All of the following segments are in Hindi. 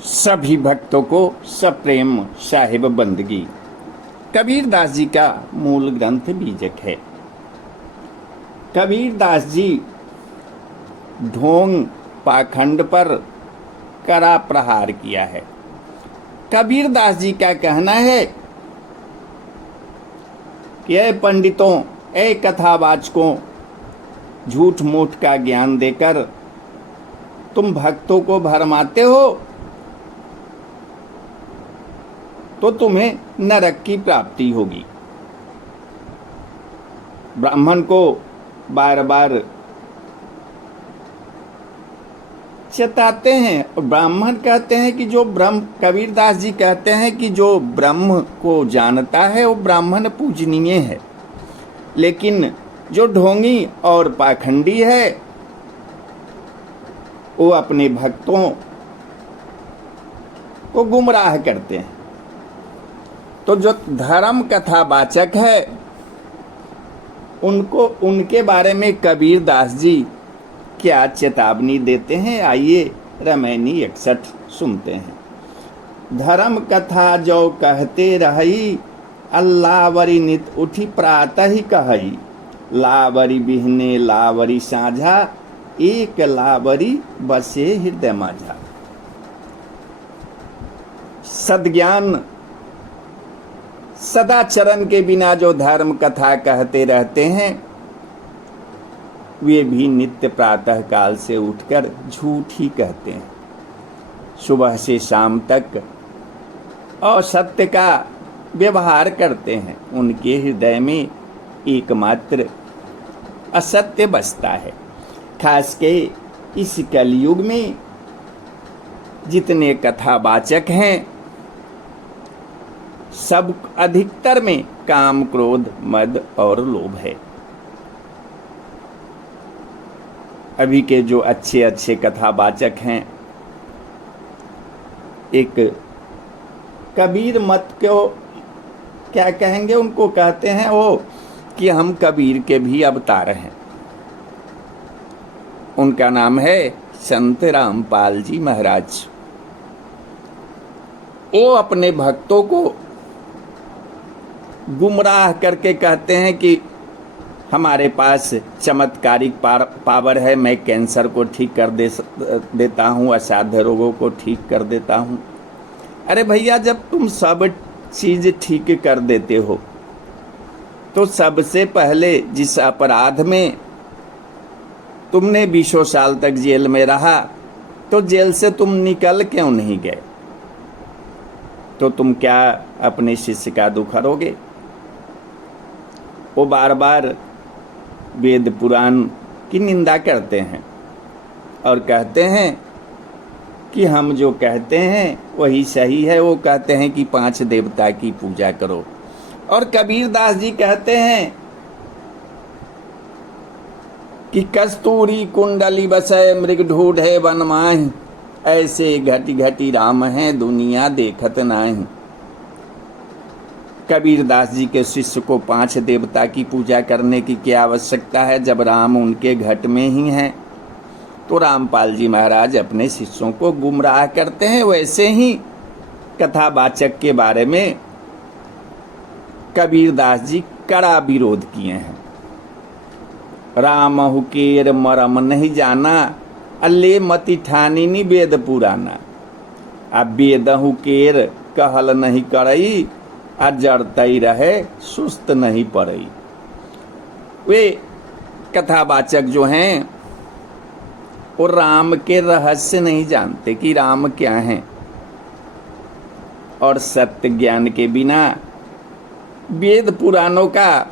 सभी भक्तों को सप्रेम साहिब बंदगी। कबीरदास जी का मूल ग्रंथ बीजक है। कबीरदास जी ढोंग पाखंड पर कड़ा प्रहार किया है। कबीरदास जी का कहना है कि ऐ पंडितों, ऐ कथावाचकों, झूठ मूठ का ज्ञान देकर तुम भक्तों को भरमाते हो तो तुम्हें नरक की प्राप्ति होगी। ब्राह्मण को बार बार चेताते हैं और ब्राह्मण कहते हैं कि जो ब्रह्म, कबीरदास जी कहते हैं कि जो ब्रह्म को जानता है वो ब्राह्मण पूजनीय है, लेकिन जो ढोंगी और पाखंडी है वो अपने भक्तों को गुमराह करते हैं। तो जो धर्म कथावाचक है उनको, उनके बारे में कबीरदास जी क्या चेतावनी देते हैं, आइए रामायणी 61 सुनते हैं। धर्म कथा जो कहते रही, अल्लावरी नित उठी प्रातः ही कहई, लावरी बिहने लावरी साझा, एक लावरी बसे हृदय माझा। सद्ज्ञान सदाचरण के बिना जो धर्म कथा कहते रहते हैं वे भी नित्य प्रातः काल से उठकर झूठ ही कहते हैं। सुबह से शाम तक असत्य का व्यवहार करते हैं। उनके हृदय में एकमात्र असत्य बसता है। खास के इस कलयुग में जितने कथावाचक हैं सब अधिकतर में काम, क्रोध, मद और लोभ है। अभी के जो अच्छे अच्छे कथावाचक हैं, एक कबीर मत को क्या कहेंगे, उनको कहते हैं वो कि हम कबीर के भी अवतार हैं। उनका नाम है संत रामपाल जी महाराज। वो अपने भक्तों को गुमराह करके कहते हैं कि हमारे पास चमत्कारिक पावर है, मैं कैंसर को ठीक कर देता हूँ, असाध्य रोगों को ठीक कर देता हूँ। अरे भैया, जब तुम सब चीज़ ठीक कर देते हो तो सबसे पहले जिस अपराध में तुमने 20 साल तक जेल में रहा, तो जेल से तुम निकल क्यों नहीं गए? तो तुम क्या अपने शिष्य का दुख हरोगे? वो बार बार वेद पुराण की निंदा करते हैं और कहते हैं कि हम जो कहते हैं वही सही है। वो कहते हैं कि 5 देवता की पूजा करो। और कबीरदास जी कहते हैं कि कस्तूरी कुंडली बसय मृग ढूढ़े वन माहि, ऐसे घटी घटी राम हैं दुनिया देखत नाही। कबीरदास जी के शिष्य को 5 देवता की पूजा करने की क्या आवश्यकता है जब राम उनके घट में ही हैं? तो रामपाल जी महाराज अपने शिष्यों को गुमराह करते हैं। वैसे ही कथावाचक के बारे में कबीरदास जी कड़ा विरोध किए हैं। राम हुकेर मरम नहीं जाना, अल्ले मति ठानी नी वेद पुराना। अब वेद हुकेर कहल नहीं करई, अजरतई रहे सुस्त नहीं पड़ई। वे कथावाचक जो हैं वो राम के रहस्य नहीं जानते कि राम क्या हैं, और सत्य ज्ञान के बिना वेद पुराणों का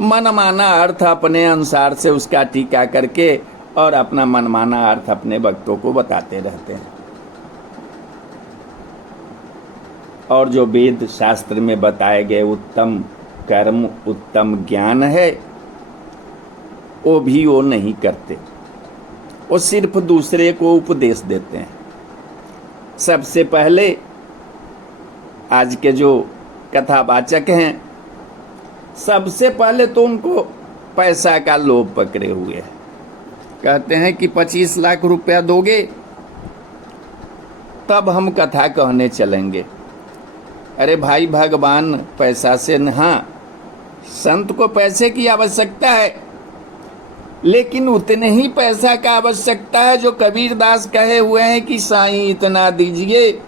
मनमाना अर्थ अपने अनुसार से उसका टीका करके और अपना मनमाना अर्थ अपने भक्तों को बताते रहते हैं। और जो वेद शास्त्र में बताए गए उत्तम कर्म, उत्तम ज्ञान है, वो भी वो नहीं करते। वो सिर्फ दूसरे को उपदेश देते हैं। सबसे पहले आज के जो कथावाचक हैं, सबसे पहले तो उनको पैसा का लोभ पकड़े हुए है। कहते हैं कि 25 लाख रुपया दोगे तब हम कथा कहने चलेंगे। अरे भाई, भगवान पैसा से हाँ, संत को पैसे की आवश्यकता है, लेकिन उतने ही पैसा का आवश्यकता है जो कबीरदास कहे हुए हैं कि साईं इतना दीजिए,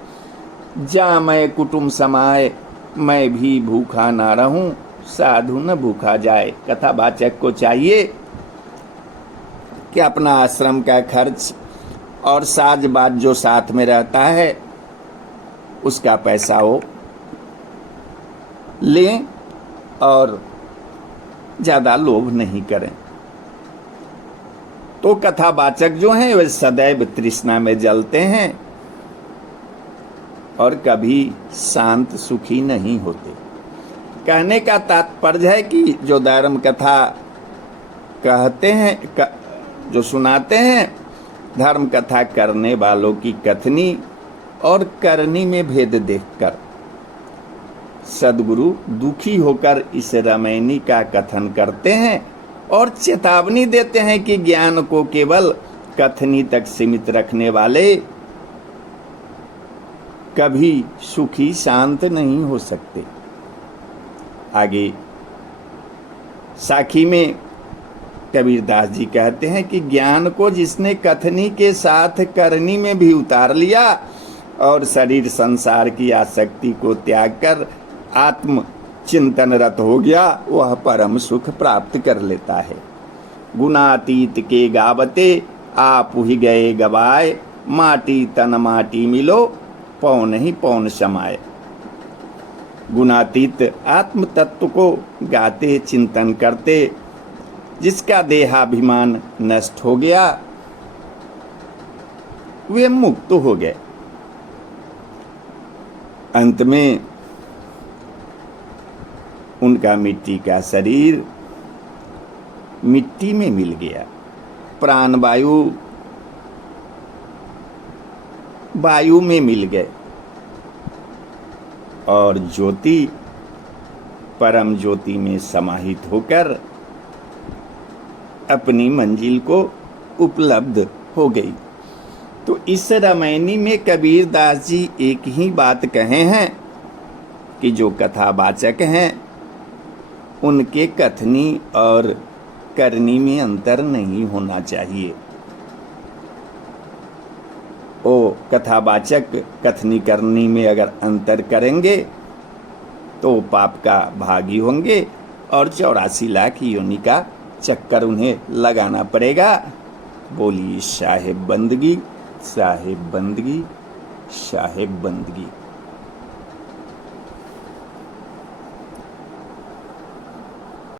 जा मैं कुटुंब समाए, मैं भी भूखा ना रहूं, साधु न भूखा जाए। कथावाचक को चाहिए कि अपना आश्रम का खर्च और साज बाज जो साथ में रहता है उसका पैसा वो लें और ज़्यादा लोभ नहीं करें। तो कथावाचक जो हैं वे सदैव तृष्णा में जलते हैं और कभी शांत सुखी नहीं होते। कहने का तात्पर्य है कि जो धर्म कथा कहते हैं, जो सुनाते हैं, धर्म कथा करने वालों की कथनी और करनी में भेद देखकर सद्गुरु दुखी होकर इस रामायणी का कथन करते हैं और चेतावनी देते हैं कि ज्ञान को केवल कथनी तक सीमित रखने वाले कभी सुखी शांत नहीं हो सकते। आगे साखी में कबीरदास जी कहते हैं कि ज्ञान को जिसने कथनी के साथ करनी में भी उतार लिया और शरीर संसार की आसक्ति को त्याग कर आत्म चिंतन रत हो गया, वह परम सुख प्राप्त कर लेता है। गुणातीत के गावते आप ही गए गवाए, माटी तन माटी मिलो, पौन ही पौन समाए। गुणातीत आत्म तत्व को गाते चिंतन करते जिसका देहाभिमान नष्ट हो गया, वे मुक्त हो गए। अंत में उनका मिट्टी का शरीर मिट्टी में मिल गया, प्राण वायु वायु में मिल गए और ज्योति परम ज्योति में समाहित होकर अपनी मंजिल को उपलब्ध हो गई। तो इस रामायणी में कबीरदास जी एक ही बात कहे हैं कि जो कथावाचक हैं उनके कथनी और करनी में अंतर नहीं होना चाहिए। ओ कथावाचक कथनी करनी में अगर अंतर करेंगे तो पाप का भागी होंगे और 84 लाख योनि का चक्कर उन्हें लगाना पड़ेगा। बोलिए साहेब बंदगी, साहेब बंदगी, साहेब बंदगी।